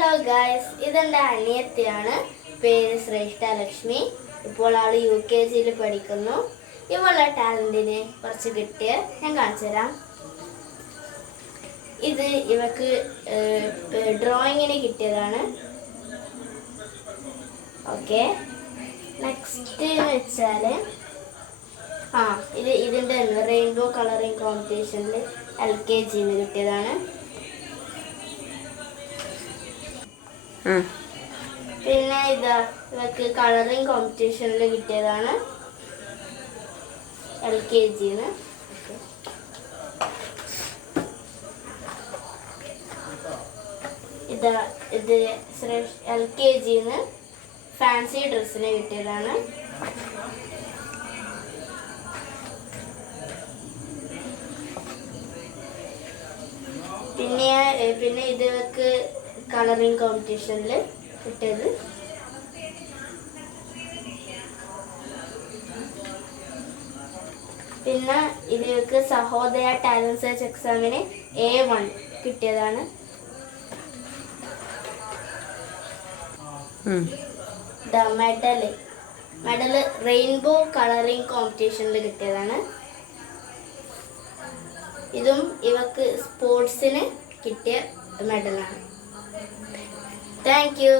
Hello guys, ഇതെൻ്റെ അനിയത്തിയാണ്. പേര് ശ്രേഷ്ഠ ലക്ഷ്മി. ഇപ്പോൾ ആൾ UKG പഠിക്കുന്നു. ഇവളുടെ ടാലൻറ്റിനെ കുറച്ച് കിട്ടിയ ഞാൻ കാണിച്ചു തരാം. ഇത് ഇവക്ക് ഡ്രോയിങ്ങിന് കിട്ടിയതാണ്. ഓക്കെ, നെക്സ്റ്റ് വെച്ചാൽ ഇതിൻ്റെ റെയിൻബോ കളറിങ് കോമ്പറ്റീഷനിൽ LKGന്ന് കിട്ടിയതാണ്. പിന്നെ ഇവർക്ക് കളറിങ് കോമ്പറ്റീഷനിൽ കിട്ടിയതാണ് LKGന്ന്. ഇത് LKGന്ന് ഫാൻസി ഡ്രസ്സിന് കിട്ടിയതാണ്. പിന്നെ ഇവർക്ക് കളറിങ് കോമ്പറ്റീഷനിൽ കിട്ടിയത്. പിന്നെ ഇവർക്ക് സഹോദയ ടാലന്റ് സെർച്ച് എക്സാമിന് A1 കിട്ടിയതാണ്. മെഡൽ റെയിൻബോ കളറിങ് കോമ്പറ്റീഷനിൽ കിട്ടിയതാണ്. ഇതും ഇവർക്ക് സ്പോർട്സിന് കിട്ടിയ മെഡലാണ്. Thank you.